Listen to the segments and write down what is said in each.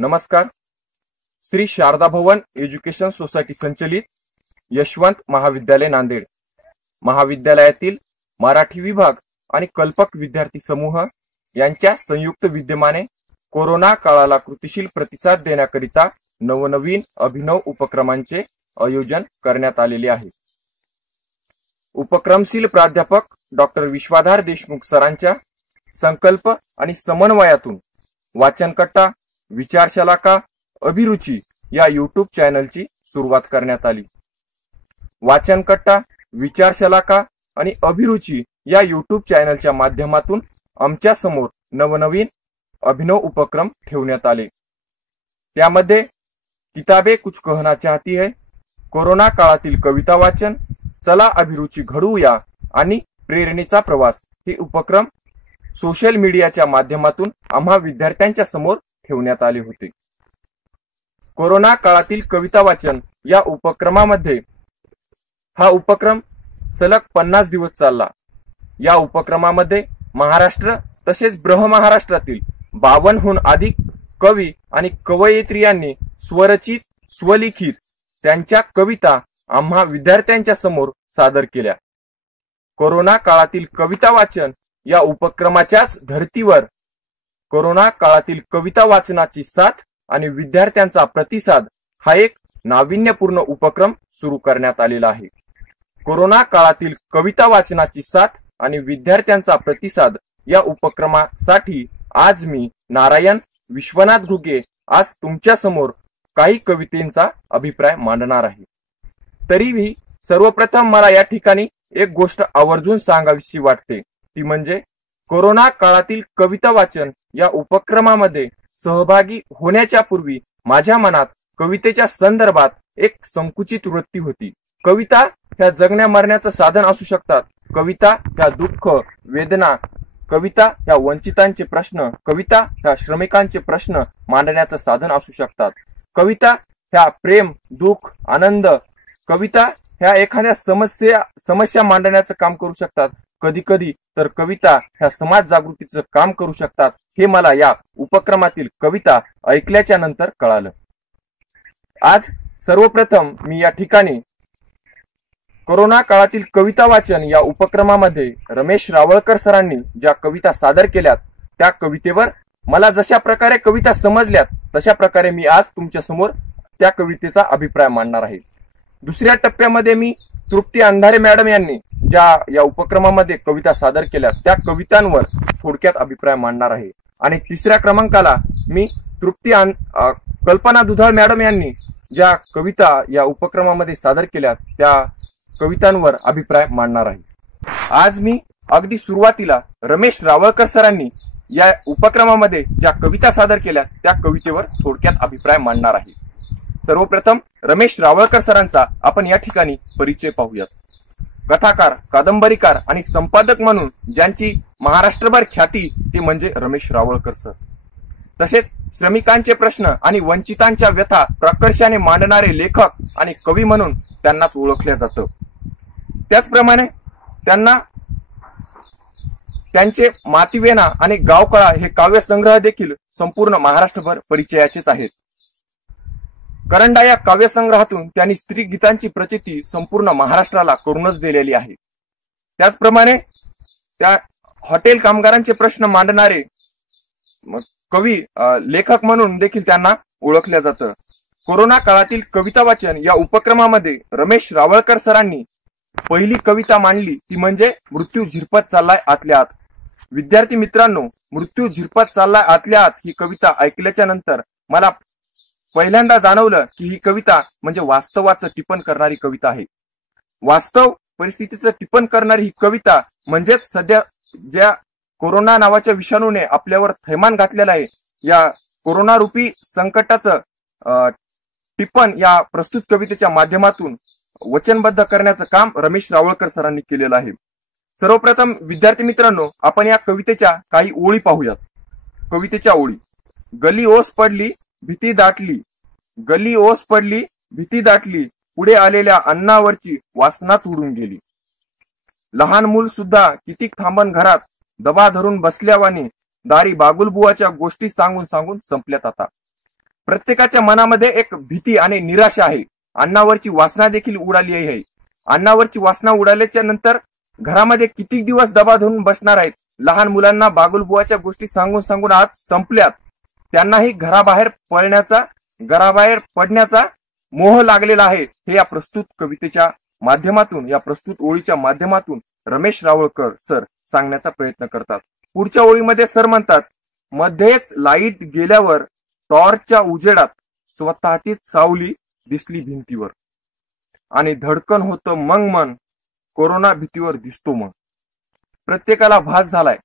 नमस्कार. श्री शारदा भवन education society संचलित यशवंत महाविद्यालय नांदेड महाविद्यालयातील मराठी विभाग आणि कल्पक विद्यार्थी समूह यांच्या संयुक्त विद्यमाने कोरोना काळाला कृतिशील प्रतिसाद देण्याकरिता नवनवीन अभिनव उपक्रमांचे आयोजन करण्यात आलेले आहे. उपक्रमशील प्राध्यापक डॉक्टर विश्वाधार देशमुख सरांच्या संकल्प आणि समन्वयातून वाचनकट्टा, विचारशलाका, अभिरुची या यूट्यूब चॅनलची सुरुवात करण्यात आली. वाचनकट्टा, विचारशलाका आणि अभिरुची या यूट्यूब चॅनलच्या माध्यमातून आमच्या समोर नवनवीन अभिनव उपक्रम ठेवण्यात आले. त्यामध्ये किताबे कुछ कहना चाहती है, कोरोना काळातील कविता वाचन, चला अभिरुची घडवूया आणि प्रेरणेचा प्रवास हे उपक्रम सोशल मीडियाच्या माध्यमातून आम्हा विद्यार्थ्यांच्या समोर ठेवण्यात आले होते. कोरोना काळातील कविता वाचन या उपक्रमामध्ये हा उपक्रम सलग 50 दिवस चालला. या उपक्रमामध्ये महाराष्ट्र तसेच ब्रह्ममहाराष्ट्रातील 52हून अधिक कवी आणि कवयित्री यांनी स्वरचित, स्वलिखित त्यांच्या कविता आम्हा विद्यार्थ्यांच्या समोर सादर केल्या. कोरोना काळातील कविता वाचन या उपक्रमाच्याच धर्तीवर कोरोना काळातील कविता वाचनाची साथ आणि विद्यार्थ्यांचा प्रतिसाद हा एक नाविन्यपूर्ण उपक्रम सुरू करण्यात आलेला आहे. कोरोना काळातील कविता वाचनाची साथ आणि विद्यार्थ्यांचा प्रतिसाद या उपक्रमासाठी आज मी नारायण विश्वनाथ घुगे आज तुमच्या समोर काही कवितेंचा अभिप्राय मांडणार आहे. तरीही सर्वप्रथम मला या ठिकाणी एक गोष्ट आवर्जून सांगावीशी वाटते, ती म्हणजे कोरोना काळातील कविता वाचन या उपक्रमामध्ये सहभागी होण्याच्या पूर्वी माझ्या मनात कवितेच्या संदर्भात एक संकुचित वृत्ती होती. कविता ह्या जगण्या मरण्याचं साधन असू शकतात. कविता ह्या दुःख, वेदना, कविता ह्या वंचितांचे प्रश्न, कविता ह्या श्रमिकांचे प्रश्न मांडण्याचं साधन असू शकतात. कविता ह्या प्रेम, दुःख, आनंद, कविता ह्या एखाद्या समस्या मांडण्याचं काम करू शकतात. कधी कधी तर कविता ह्या समाज जागृतीचं काम करू शकतात. हे मला या उपक्रमातील कविता ऐकल्याच्या नंतर कळालं. आज सर्वप्रथम मी या ठिकाणी कोरोना काळातील कविता वाचन या उपक्रमामध्ये रमेश रावळकर सरांनी ज्या कविता सादर केल्यात त्या कवितेवर मला जशा प्रकारे कविता समजल्यात तशा प्रकारे मी आज तुमच्या समोर त्या कवितेचा अभिप्राय मांडणार आहे. दुसऱ्या टप्प्यामध्ये मी तृप्ती अंधारे मॅडम यांनी ज्या या उपक्रमामध्ये कविता सादर केल्या त्या कवितांवर थोडक्यात अभिप्राय मांडणार आहे. आणि तिसऱ्या क्रमांकाला मी कल्पना दुधाळ मॅडम यांनी ज्या कविता या उपक्रमामध्ये सादर केल्या त्या कवितांवर अभिप्राय मांडणार आहे. आज मी अगदी सुरुवातीला रमेश रावळकर सरांनी या उपक्रमामध्ये ज्या कविता सादर केल्या त्या कवितेवर थोडक्यात अभिप्राय मांडणार आहे. सर्वप्रथम रमेश रावळकर सरांचा आपण या ठिकाणी परिचय पाहूयात. कथाकार, कादंबरीकार आणि संपादक म्हणून ज्यांची महाराष्ट्रभर ख्याती ती म्हणजे रमेश रावळकर सर. तसेच श्रमिकांचे प्रश्न आणि वंचितांच्या व्यथा प्रकर्षाने मांडणारे लेखक आणि कवी म्हणून त्यांनाच ओळखले जातं. त्याचप्रमाणे त्यांना त्यांचे मातीवेना आणि गावकळा हे काव्यसंग्रह देखील संपूर्ण महाराष्ट्रभर परिचयाचेच आहेत. करंडा या काव्यसंग्रहातून त्यांनी स्त्री गीतांची प्रचिती संपूर्ण महाराष्ट्राला करूनच दिलेली आहे. त्याचप्रमाणे त्या हॉटेल कामगारांचे प्रश्न मांडणारे कवी, लेखक म्हणून देखील त्यांना ओळखलं जातं. कोरोना काळातील कविता वाचन या उपक्रमामध्ये रमेश रावळकर सरांनी पहिली कविता मांडली ती म्हणजे मृत्यू झिरपत चाललाय आतल्या आत. विद्यार्थी मित्रांनो, मृत्यू झिरपत चाललाय आतल्या आत ही कविता ऐकल्याच्या नंतर मला पहिल्यांदा जाणवलं की ही कविता म्हणजे वास्तवाचं टिपण करणारी कविता आहे. वास्तव परिस्थितीचं टिपण करणारी ही कविता म्हणजेच सध्या ज्या कोरोना नावाच्या विषाणूने आपल्यावर थैमान घातलेलं आहे या कोरोना रूपी संकटाचं टिपण या प्रस्तुत कवितेच्या माध्यमातून वचनबद्ध करण्याचं काम रमेश रावळकर सरांनी केलेलं आहे. सर्वप्रथम विद्यार्थी मित्रांनो, आपण या कवितेच्या काही ओळी पाहूयात. कवितेच्या ओळी: गली ओस पडली, भीती दाटली, गली ओस पडली, भीती दाटली, पुढे आलेल्या अन्नावरची वासनाच उडून गेली. लहान मूल सुद्धा किती थांबन घरात, दबा धरून बसल्यावानी दारी बागुलबुवाच्या गोष्टी सांगून सांगून संपल्यात आता. प्रत्येकाच्या मनामध्ये एक भीती आणि निराशा आहे. अन्नावरची वासना देखील उडाली आहे. अन्नावरची वासना उडाल्याच्या नंतर घरामध्ये किती दिवस दबा धरून बसणार आहेत. लहान मुलांना बागुलबुवाच्या गोष्टी सांगून सांगून आज संपल्यात. त्यांनाही घराबाहेर पडण्याचा मोह लागलेला आहे. हे या प्रस्तुत कवितेच्या माध्यमातून, या प्रस्तुत ओळीच्या माध्यमातून रमेश रावळकर सर सांगण्याचा प्रयत्न करतात. पुढच्या ओळीमध्ये सर म्हणतात, मध्येच लाईट गेल्यावर टॉर्चच्या उजेडात स्वतःचीच सावली दिसली भिंतीवर आणि धडकन होतं मग मन कोरोना भीतीवर दिसतो मग. प्रत्येकाला भास झालाय.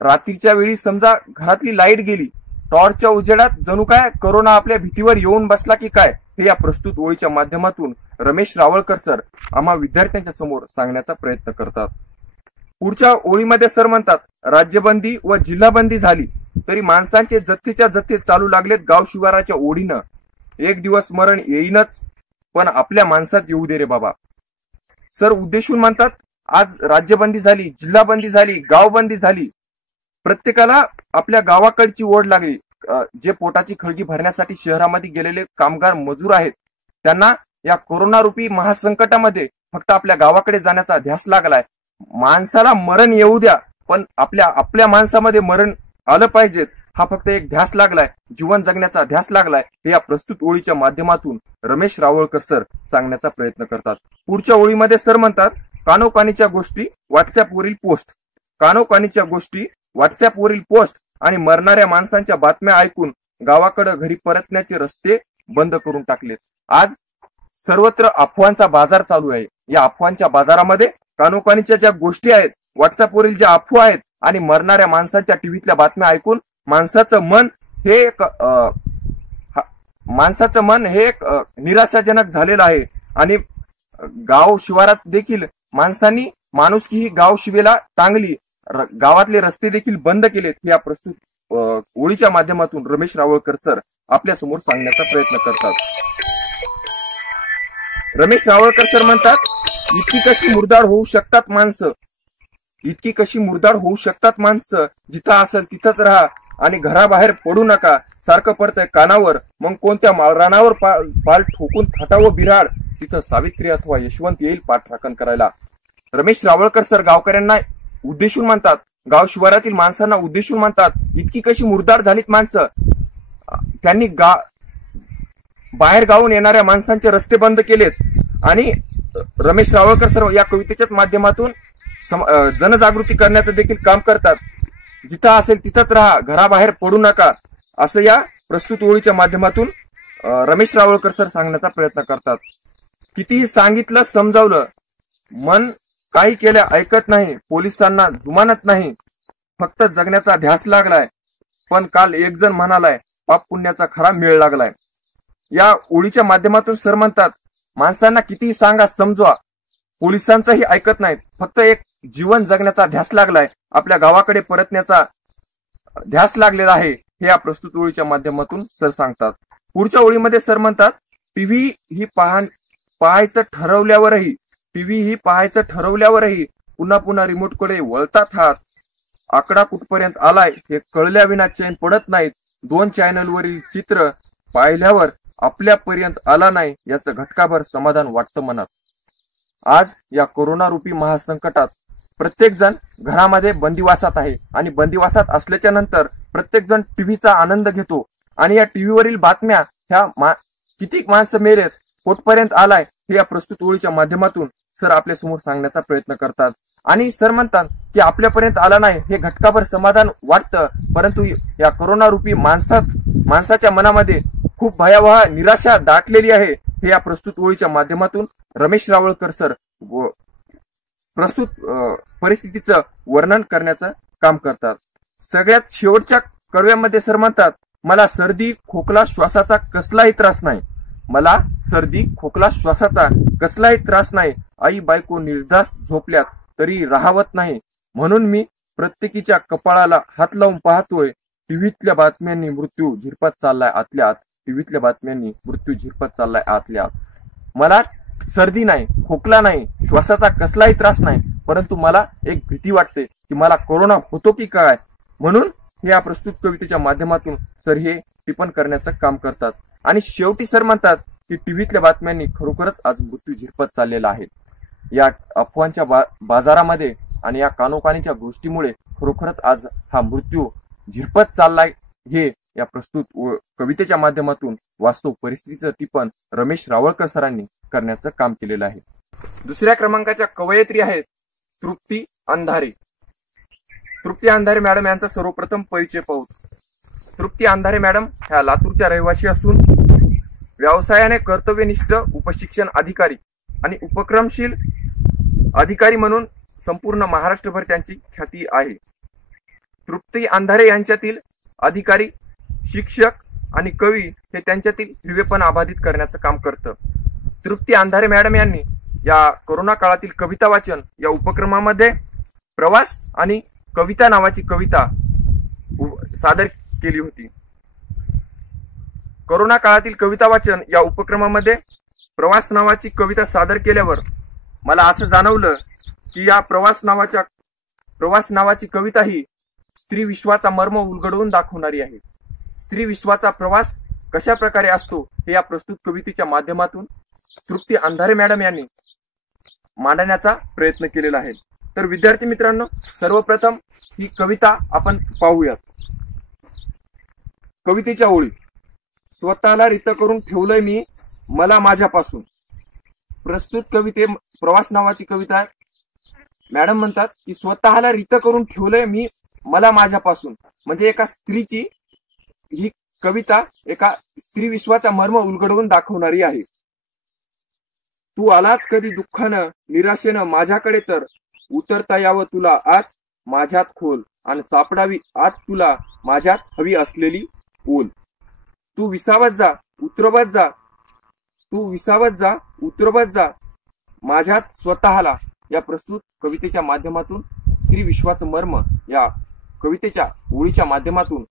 रात्रीच्या वेळी समजा घरातली लाईट गेली, टॉर्चच्या उजेडात जणू काय कोरोना आपल्या भीतीवर येऊन बसला की काय, हे या प्रस्तुत ओळीच्या माध्यमातून रमेश रावळकर सर आम्हा विद्यार्थ्यांच्या समोर सांगण्याचा प्रयत्न करतात. पुढच्या ओळीमध्ये सर म्हणतात, राज्यबंदी व जिल्हाबंदी झाली तरी माणसांचे जथ्थेच्या जथ्थे चालू लागलेत गाव शिवाराच्या ओढीनं. एक दिवस मरण येईनच, पण आपल्या माणसात येऊ दे रे बाबा. सर उद्देशून म्हणतात, आज राज्यबंदी झाली, जिल्हाबंदी झाली, गावबंदी झाली, प्रत्येकाला आपल्या गावाकडची ओढ लागली. जे पोटाची खळगी भरण्यासाठी शहरामध्ये गेलेले कामगार मजूर आहेत, त्यांना या कोरोना रूपी महासंकटामध्ये फक्त आपल्या गावाकडे जाण्याचा ध्यास लागलाय. माणसाला मरण येऊ द्या, पण आपल्या माणसामध्ये मरण आलं पाहिजेत, हा फक्त एक ध्यास लागलाय, जीवन जगण्याचा ध्यास लागलाय. हे या प्रस्तुत ओळीच्या माध्यमातून रमेश रावळकर सर सांगण्याचा प्रयत्न करतात. पुढच्या ओळीमध्ये सर म्हणतात, कानोकानीच्या गोष्टी व्हॉट्सअपवरील पोस्ट, कानोकानीच्या गोष्टी व्हॉट्सअपवरील पोस्ट आणि मरणाऱ्या माणसांच्या बातम्या ऐकून गावाकडे घरी परतण्याचे रस्ते बंद करून टाकलेत. आज सर्वत्र अफवांचा बाजार चालू आहे. या अफवांच्या बाजारामध्ये कानोकानीच्या ज्या गोष्टी आहेत, व्हॉट्सअपवरील ज्या अफवा आहेत आणि मरणाऱ्या माणसांच्या टीव्हीतल्या बातम्या ऐकून माणसाचं मन हे एक निराशाजनक झालेलं आहे. आणि गाव शिवारात देखील माणसांनी माणुसकी ही गाव शिवेला टांगली, गावातले रस्ते देखील बंद केलेत. हे या प्रस्तुत ओळीच्या माध्यमातून रमेश रावळकर सर आपल्या समोर सांगण्याचा प्रयत्न करतात. रमेश रावळकर सर म्हणतात, इतकी कशी मुरदाड होऊ शकतात माणसं, इतकी कशी मुरदाड होऊ शकतात माणसं, जिथं असेल तिथंच राहा आणि घराबाहेर पडू नका. सारखं पडतंय कानावर, मग कोणत्या माळरानावर पाल ठोकून थाटावं बिराड, तिथं सावित्री अथवा यशवंत येईल पाठराखण करायला. रमेश रावळकर सर गावकऱ्यांना उद्देशून म्हणतात, गाव शिवारातील माणसांना उद्देशून म्हणतात, इतकी कशी मुरदाड झालीत माणसं. त्यांनी बाहेर गावून येणाऱ्या माणसांचे रस्ते बंद केलेत आणि रमेश रावळकर सर या कवितेच्याच माध्यमातून जनजागृती करण्याचं देखील काम करतात. जिथं असेल तिथंच राहा, घराबाहेर पडू नका, असं या प्रस्तुत ओळीच्या माध्यमातून रमेश रावळकर सर सांगण्याचा प्रयत्न करतात. कितीही सांगितलं समजावलं, मन काही केल्या ऐकत नाही, पोलिसांना जुमानत नाही, फक्त जगण्याचा ध्यास लागलाय. पण काल एक जण म्हणालाय, पाप पुण्याचा खरा मेळ लागलाय. या ओळीच्या माध्यमातून सर म्हणतात, माणसांना कितीही सांगा समजवा, पोलिसांचाही ऐकत नाहीत, फक्त एक जीवन जगण्याचा ध्यास लागलाय, आपल्या गावाकडे परतण्याचा ध्यास लागलेला आहे. हे या प्रस्तुत ओळीच्या माध्यमातून सर सांगतात. पुढच्या ओळीमध्ये सर म्हणतात, टीव्ही ही पाहायचं ठरवल्यावरही पुन्हा पुन्हा रिमोटकडे वळतात हात. आकडा कुठपर्यंत आलाय हे कळल्याविना चैन पडत नाहीत. 2 चॅनलवरील चित्र पाहिल्यावर आपल्यापर्यंत आला नाही याचं घटकाभर समाधान वाटतं मनात. आज या कोरोना रूपी महासंकटात प्रत्येक जण घरामध्ये बंदिवासात आहे आणि बंदिवासात असल्याच्या नंतर प्रत्येक जण टीव्हीचा आनंद घेतो आणि या टीव्हीवरील बातम्या ह्या किती माणसं मेलेत, कुठपर्यंत आलाय, हे या प्रस्तुत ओळीच्या माध्यमातून सर आपल्या समोर सांगण्याचा प्रयत्न करतात. आणि सर म्हणतात की आपल्यापर्यंत आला नाही हे घटकाभर समाधान वाटतं, परंतु या कोरोना रूपी माणसाच्या मनामध्ये खूप भयावह निराशा दाटलेली आहे. हे या प्रस्तुत ओळीच्या माध्यमातून रमेश रावळकर सर प्रस्तुत परिस्थितीचं वर्णन करण्याचं काम करतात. सगळ्यात शेवटच्या कडव्यामध्ये सर म्हणतात, मला सर्दी खोकला श्वासाचा कसलाही त्रास नाही, मला सर्दी खोकला श्वासाचा कसलाही त्रास नाही. आई बायको निर्धास्त झोपल्यात तरी राहावत नाही, म्हणून मी प्रत्येकीच्या कपाळाला हात लावून पाहतोय. टीव्हीतल्या बातम्यांनी मृत्यू झिरपत चाललाय आतल्या आत, टीव्हीतल्या बातम्यांनी मृत्यू झिरपत चाललाय आतल्या आत. मला सर्दी नाही, खोकला नाही, श्वासाचा कसलाही त्रास नाही, परंतु मला एक भीती वाटते की मला कोरोना होतो की काय. म्हणून हे या प्रस्तुत कवितेच्या माध्यमातून सर हे टिपण करण्याचं काम करतात. आणि शेवटी सर म्हणतात की टीव्हीतल्या बातम्यांनी खरोखरच आज मृत्यू झिरपत चाललेला आहे. या अफवांच्या बाजारामध्ये आणि या कानोकानीच्या गोष्टीमुळे खरोखरच आज हा मृत्यू झिरपत चाललाय. हे या प्रस्तुत कवितेच्या माध्यमातून वास्तव परिस्थितीचं टिपण रमेश रावळकर सरांनी करण्याचं काम केलेलं आहे. दुसऱ्या क्रमांकाच्या कवयित्री आहेत तृप्ती अंधारे. तृप्ती अंधारे मॅडम यांचा सर्वप्रथम परिचय पाहू. तृप्ती अंधारे मॅडम ह्या लातूरच्या रहिवासी असून व्यवसायाने कर्तव्यनिष्ठ उपशिक्षण अधिकारी आणि उपक्रमशील अधिकारी म्हणून संपूर्ण महाराष्ट्रभर त्यांची ख्याती आहे. तृप्ती अंधारे यांच्यातील अधिकारी, शिक्षक आणि कवी हे त्यांच्यातील हिरवेपणा अबाधित करण्याचं काम करतं. तृप्ती अंधारे मॅडम यांनी या कोरोना काळातील कविता वाचन या उपक्रमामध्ये प्रवास आणि कविता नावाची कविता सादर केली होती. कोरोना काळातील कविता वाचन या उपक्रमामध्ये प्रवास नावाची कविता सादर केल्यावर मला असं जाणवलं की या प्रवास नावाची कविता ही स्त्री विश्वाचा मर्म उलगडवून दाखवणारी आहे. स्त्री विश्वाचा प्रवास कशा प्रकारे असतो हे या प्रस्तुत कवितेच्या माध्यमातून तृप्ती अंधारे मॅडम यांनी मांडण्याचा प्रयत्न केलेला आहे. तर विद्यार्थी मित्रांनो, सर्वप्रथम ही कविता आपण पाहूयात. कवितेच्या ओळी. स्वतःला रित करून ठेवलंय मी मला माझ्यापासून. प्रस्तुत कविते प्रवास नावाची कविता आहे. मॅडम म्हणतात की स्वतःला रित करून ठेवलंय मी मला माझ्यापासून. म्हणजे एका स्त्रीची ही कविता एका स्त्री विश्वाचा मर्म उलगडवून दाखवणारी आहे. तू आलाच कधी दुःखानं निराशेनं माझ्याकडे, तर उतरता यावं तुला आत माझ्यात खोल, आणि सापडावी आत तुला माझ्यात हवी असलेली ओल. तू विसावत जा उतरवत जा, तू विसावत जा उतरवत जा माझ्यात स्वतःला. या प्रस्तुत कवितेच्या माध्यमातून स्त्री विश्वाचं मर्म या कवितेच्या ओळीच्या माध्यमातून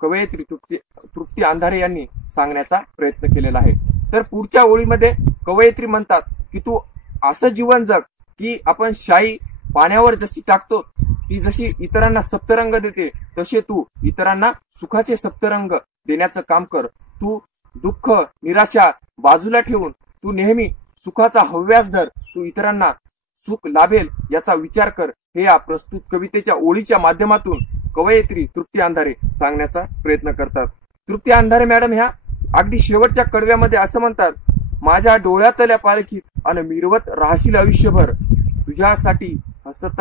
कवयित्री तृप्ती अंधारे यांनी सांगण्याचा प्रयत्न केलेला आहे. तर पुढच्या ओळीमध्ये कवयित्री म्हणतात की तू असं जीवन जग की आपण शाई पाण्यावर जशी टाकतो, ती जशी इतरांना सप्तरंग देते तसे तू इतरांना सुखाचे सप्तरंग देण्याचं काम कर. तू दुःख निराशा बाजूला ठेवून तू नेहमी सुखाचा हव्यास धर. तू इतरांना सुख लाभेल याचा विचार कर. हे या प्रस्तुत कवितेच्या ओळीच्या माध्यमातून कवयित्री तृप्ती अंधारे सांगण्याचा प्रयत्न करतात. तृप्ती अंधारे मॅडम ह्या अगदी शेवटच्या कडव्यामध्ये असं म्हणतात, माझ्या डोळ्यातल्या पालखीत आणि मिरवत राहशील आयुष्यभर, तुझ्यासाठी हसत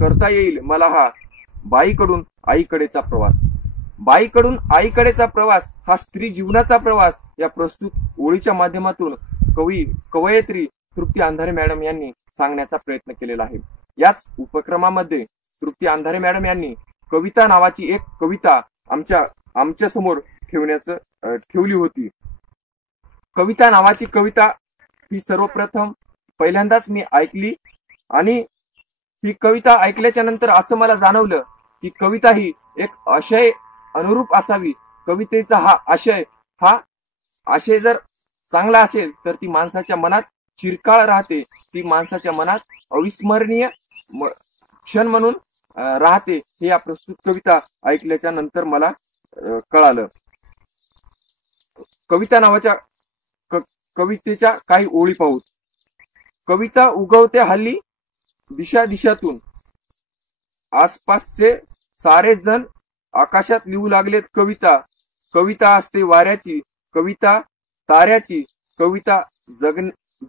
करता येईल मला हा बाईकडून आईकडेचा प्रवास. बाईकडून आईकडेचा प्रवास हा स्त्री जीवनाचा प्रवास या प्रस्तुत ओळीच्या माध्यमातून कवयित्री तृप्ती अंधारे मॅडम यांनी सांगण्याचा प्रयत्न केलेला आहे. याच उपक्रमामध्ये तृप्ती अंधारे मॅडम यांनी कविता नावाची एक कविता आमच्या समोर ठेवली होती. कविता नावाची कविता ही सर्वप्रथम पहिल्यांदाच मी ऐकली आणि ही कविता ऐकल्याच्या नंतर असं मला जाणवलं की कविता ही एक आशय अनुरूप असावी. कवितेचा हा आशय जर चांगला असेल तर ती माणसाच्या मनात चिरकाळ राहते, ती माणसाच्या मनात अविस्मरणीय क्षण म्हणून राहते. हे या प्रस्तुत कविता ऐकल्याच्या नंतर मला कळालं. कविता नावाच्या कवितेच्या काही ओळी पाहू. कविता उगवते हल्ली दिशा दिशातून, आसपासचे सारे जण आकाशात लिहू लागलेत कविता. कविता असते वाऱ्याची, कविता ताऱ्याची, कविता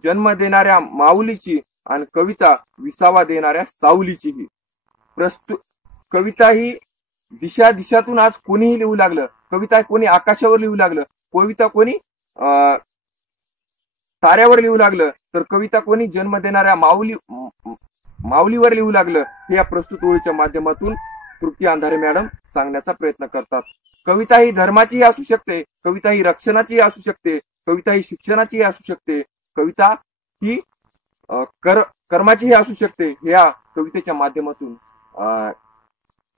जन्म देणाऱ्या माऊलीची आणि कविता विसावा देणाऱ्या सावलीची. ही कविता ही दिशा दिशातून आज कोणीही लिहू लागलं. कविता कोणी आकाशावर लिहू लागलं, कविता कोणी ताऱ्यावर लिहू लागलं, तर कविता कोणी जन्म देणाऱ्या माऊलीवर लिहू लागलं. हे या प्रस्तुत ओळीच्या माध्यमातून तृप्ती अंधारे मॅडम सांगण्याचा प्रयत्न करतात. कविता ही धर्माचीही असू शकते, कविता ही रक्षणाचीही असू शकते, कविता ही शिक्षणाचीही असू शकते, कविता ही कर्माचीही असू शकते. या कवितेच्या माध्यमातून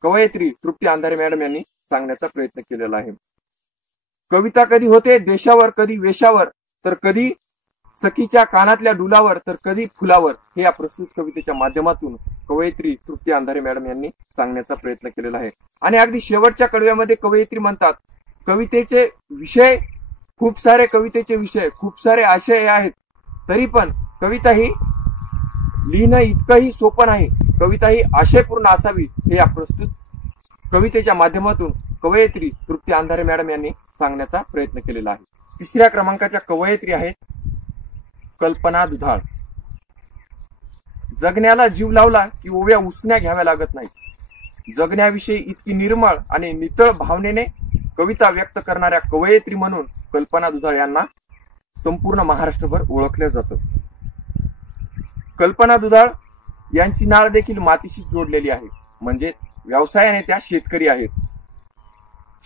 कवयित्री तृप्ती अंधारे मॅडम यांनी सांगण्याचा प्रयत्न केलेला आहे. कविता कधी होते देशावर, कधी वेशावर, तर कधी सखीच्या कानातल्या डुलावर, तर कधी फुलावर. हे या प्रस्तुत कवितेच्या माध्यमातून कवयित्री तृप्ती अंधारे मॅडम यांनी सांगण्याचा प्रयत्न केलेला आहे. आणि अगदी शेवटच्या कडव्यामध्ये कवयित्री म्हणतात, कवितेचे विषय खूप सारे, कवितेचे विषय खूप सारे आशय आहेत, तरी पण कविता ही लिहिणं इतकंही सोपं नाही, कविता ही आशयपूर्ण असावी, हे या प्रस्तुत कवितेच्या माध्यमातून कवयित्री तृप्ती अंधारे मॅडम यांनी सांगण्याचा प्रयत्न केलेला आहे. तिसऱ्या क्रमांकाच्या कवयित्री आहेत कल्पना दुधाळ. जगण्याला जीव लावला की ओव्या उसण्या घ्याव्या लागत नाही. जगण्याविषयी इतकी निर्मळ आणि नितळ भावनेने कविता व्यक्त करणाऱ्या कवयित्री म्हणून कल्पना दुधाळ यांना संपूर्ण महाराष्ट्रभर ओळखलं जातं. कल्पना दुधाळ यांची नाळ देखील मातीशी जोडलेली आहे, म्हणजे व्यवसायाने त्या शेतकरी आहेत.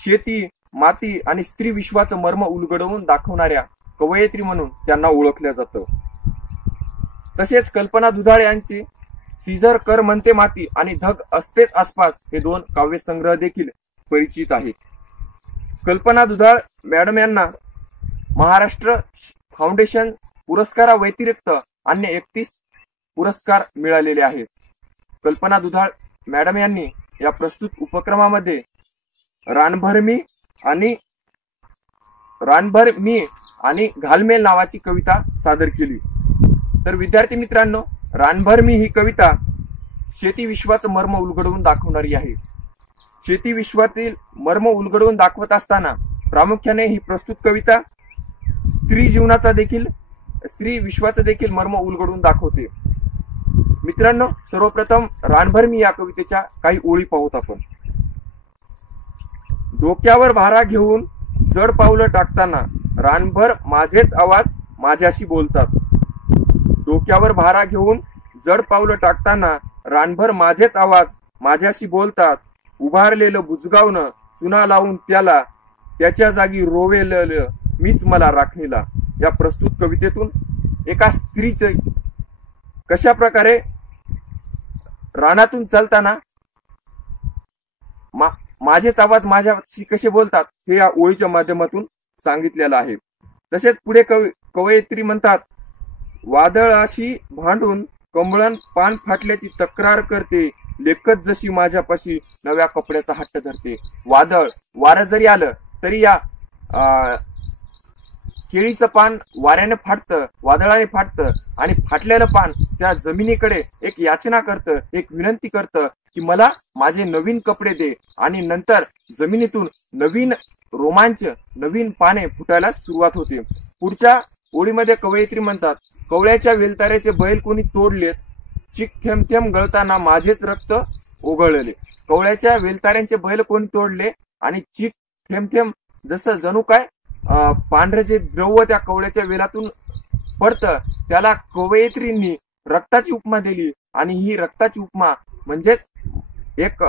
शेती, माती आणि स्त्री विश्वाचं मर्म उलगडवून दाखवणाऱ्या कवयित्री म्हणून त्यांना ओळखलं जातं. तसेच कल्पना दुधाळ यांची सीझर कर म्हणते माती आणि धग असतेच आसपास हे 2 काव्यसंग्रह देखील परिचित आहेत. कल्पना दुधाळ मॅडम यांना महाराष्ट्र फाउंडेशन पुरस्काराव्यतिरिक्त अन्य 31 पुरस्कार मिळालेले आहेत. कल्पना दुधाळ मॅडम यांनी या प्रस्तुत उपक्रमामध्ये रानभर मी आणि घालमेल नावाची कविता सादर केली. तर विद्यार्थी मित्रांनो, रानभर मी ही कविता शेती विश्वाचं मर्म उलगडवून दाखवणारी आहे. शेती विश्वातील मर्म उलगडवून दाखवत असताना प्रामुख्याने ही प्रस्तुत कविता स्त्री विश्वाचं देखील मर्म उलगडवून दाखवते. मित्रांनो, सर्वप्रथम रानभर मी या कवितेच्या काही ओळी पाहूत आपण. डोक्यावर भारा घेऊन जड पावलं टाकताना रानभर माझेच आवाज माझ्याशी बोलतात. डोक्यावर भारा घेऊन जड पावलं टाकताना रानभर माझेच आवाज माझ्याशी बोलतात. उभारलेलं बुजगावनं चुना लावून त्याच्या जागी रोवेलं मीच मला राखणीला. या प्रस्तुत कवितेतून एका स्त्रीचे कशा प्रकारे रानातून चालताना माझेच आवाज माझ्याशी कसे बोलतात हे या ओळीच्या माध्यमातून सांगितलेलं आहे. तसेच पुढे कवयित्री म्हणतात, वादळाशी भांडून कमळन पान फाटल्याची तक्रार करते, लेखत जशी माझ्यापाशी नव्या कपड्याचा हट्ट धरते. वारं जरी आलं तरी या केळीचं पान वाऱ्याने फाटतं, वादळाने फाटतं आणि फाटलेलं पान त्या जमिनीकडे एक याचना करतं, एक विनंती करतं की मला माझे नवीन कपडे दे. आणि नंतर जमिनीतून नवीन रोमांच, नवीन पाने फुटायला सुरुवात होते. पुढच्या ओळीमध्ये कवयित्री म्हणतात, कवळ्याच्या वेलताऱ्याचे बैल कोणी तोडलेत, चिक थेंब थेंब गळताना माझेच रक्त ओघळले. कवळ्याच्या वेलताऱ्यांचे बैल कोणी तोडले आणि चिक थेंब थेंब जसं जणू काय पांढरे जे द्रव्य त्या कवळ्याच्या वेलातून पडतं, त्याला कवयित्रींनी रक्ताची उपमा दिली. आणि ही रक्ताची उपमा म्हणजेच एक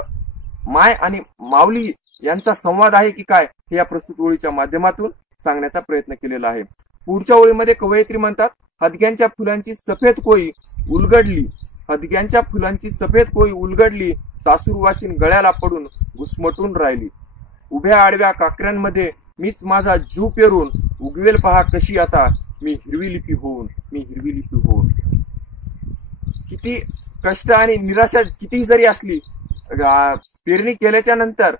माय आणि माऊली यांचा संवाद आहे की काय, हे या प्रस्तुत ओळीच्या माध्यमातून सांगण्याचा प्रयत्न केलेला आहे. पुढच्या ओळीमध्ये कवयित्री म्हणतात, हदग्यांच्या फुलांची सफेद कोळी उलगडली, हदग्यांच्या फुलांची सफेद कोळी उलगडली, सासूरवाशीन गळ्याला पडून घुसमटून राहिली. उभ्या आडव्या काकऱ्यांमध्ये मीच माझा जीव पेरून उगवेल पहा कशी आता मी हिरवी लिपी होऊन. किती कष्ट आणि निराशा किती जरी असली, पेरणी केल्याच्या नंतर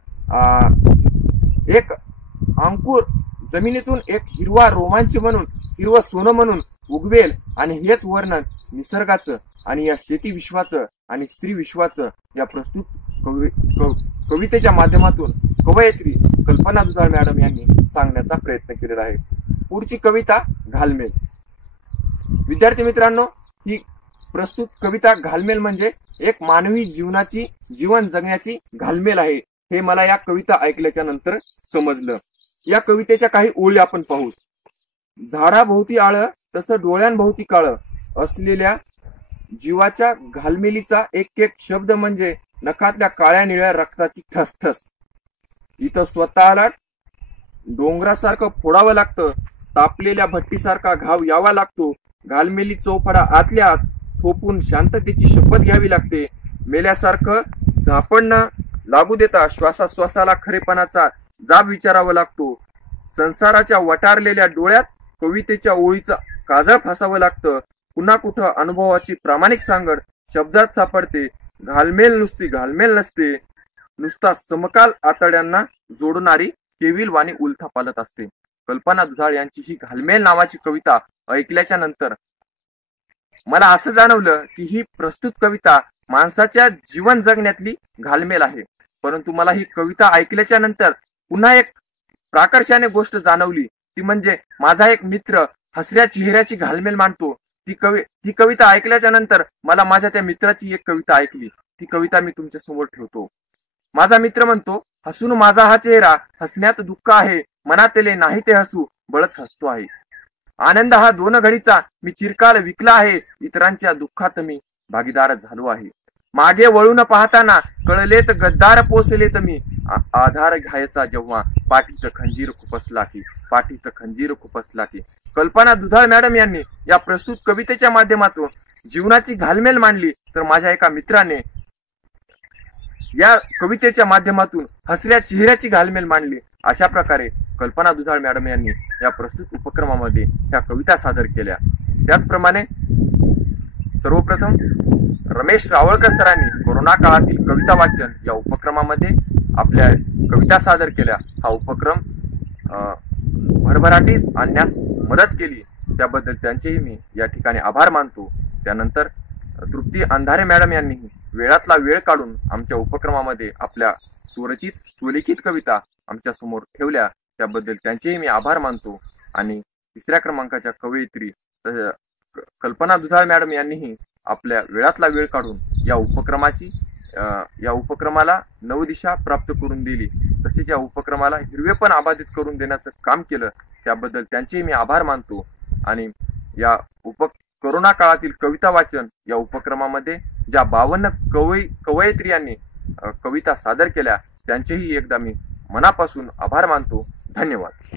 एक अंकुर जमिनीतून एक हिरवा रोमांच म्हणून, हिरवं सोनं म्हणून उगवेल. आणि हेच वर्णन निसर्गाचं आणि या शेती विश्वाचं आणि स्त्री विश्वाचं या प्रस्तुत कवितेच्या माध्यमातून कवयित्री कल्पना दुधाळ मॅडम यांनी सांगण्याचा प्रयत्न केलेला आहे. पुढची कविता घालमेल. विद्यार्थी मित्रांनो, ही प्रस्तुत कविता घालमेल म्हणजे एक मानवी जीवन जगण्याची घालमेल आहे, हे मला या कविता ऐकल्याच्या नंतर समजलं. या कवितेच्या काही ओळी आपण पाहू. झाडाभोवती आळं तसं डोळ्यांभोवती काळं असलेल्या जीवाच्या घालमेलीचा एक एक शब्द म्हणजे नखातल्या काळ्या निळ्या रक्ताची ठसठस. इथं स्वतःला डोंगरासारखं फोडावं लागतं, तापलेल्या भट्टीसारखा घाव यावा लागतो. घालमेली चौफडा आतल्या आत थोपून शांततेची शपथ घ्यावी लागते. मेल्यासारखं झापड न लागू देता श्वासाश्वासाला खरेपणाचा जाब विचारावा लागतो. संसाराच्या वटारलेल्या डोळ्यात कवितेच्या ओळीचा काजळ फासावं लागतं. पुन्हा कुठं अनुभवाची प्रामाणिक सांगड शब्दात सापडते. घालमेल नुसती घालमेल नसते, नुसता समकाल आतड्यांना जोडणारी केविल वाणी उलथा पालत असते. कल्पना दुधाळ यांची ही घालमेल नावाची कविता ऐकल्याच्या नंतर मला असं जाणवलं की ही प्रस्तुत कविता माणसाच्या जीवन जगण्यातली घालमेल आहे. परंतु मला ही कविता ऐकल्याच्या नंतर पुन्हा एक प्राकर्षाने गोष्ट जाणवली, ती म्हणजे माझा एक मित्र हसऱ्या चेहऱ्याची घालमेल मांडतो. ती कविता ऐकल्याच्या नंतर मला माझ्या त्या मित्राची एक कविता ऐकली. ती कविता मी तुमच्या समोर ठेवतो. माझा मित्र म्हणतो, हसून माझा हा चेहरा, हसण्यात दुःख आहे, मनातले नाही ते हसू, बळच हसतो आहे. आनंद हा 2 घडीचा, मी चिरकाल विकला आहे, इतरांच्या दुःखात मी भागीदार झालो आहे. मागे वळून पाहताना कळलेत गद्दार पोचलेत मी, आधार घ्यायचा जेव्हा पाठीत खंजीर खुपसला की, पाठीत खंजीर खुपसला की. कल्पना दुधाळ मॅडम यांनी या प्रस्तुत कवितेच्या माध्यमातून जीवनाची घालमेल मांडली, तर माझ्या एका मित्राने या कवितेच्या माध्यमातून हसऱ्या चेहऱ्याची घालमेल मांडली. अशा प्रकारे कल्पना दुधाळ मॅडम यांनी या प्रस्तुत उपक्रमामध्ये ह्या कविता सादर केल्या. त्याचप्रमाणे सर्वप्रथम रमेश रावळकर सरांनी कोरोना काळातील कविता वाचन या उपक्रमामध्ये आपल्या कविता सादर केल्या. हा उपक्रम भरभराटीत आणण्यास मदत केली, त्याबद्दल त्यांचेही मी या ठिकाणी आभार मानतो. त्यानंतर तृप्ती अंधारे मॅडम यांनी वेळातला वेळ काढून आमच्या उपक्रमामध्ये आपल्या स्वरचित सुलिखित कविता आमच्या समोर ठेवल्या, त्याबद्दल त्यांचेही मी आभार मानतो. आणि 3ऱ्या क्रमांकाच्या कवयित्री कल्पना दुधाळ मॅडम यांनीही आपल्या वेळातला वेळ काढून या उपक्रमाला नवदिशा प्राप्त करून दिली, तसेच या उपक्रमाला हिरवेपण आबादित करून देण्याचं काम केलं, त्याबद्दल त्यांचेही मी आभार मानतो. आणि या कोरोना काळातील कविता वाचन या उपक्रमामध्ये ज्या 52 कवयित्री यांनी कविता सादर केल्या, त्यांचेही एकदा मी मनापासून आभार मानतो. धन्यवाद.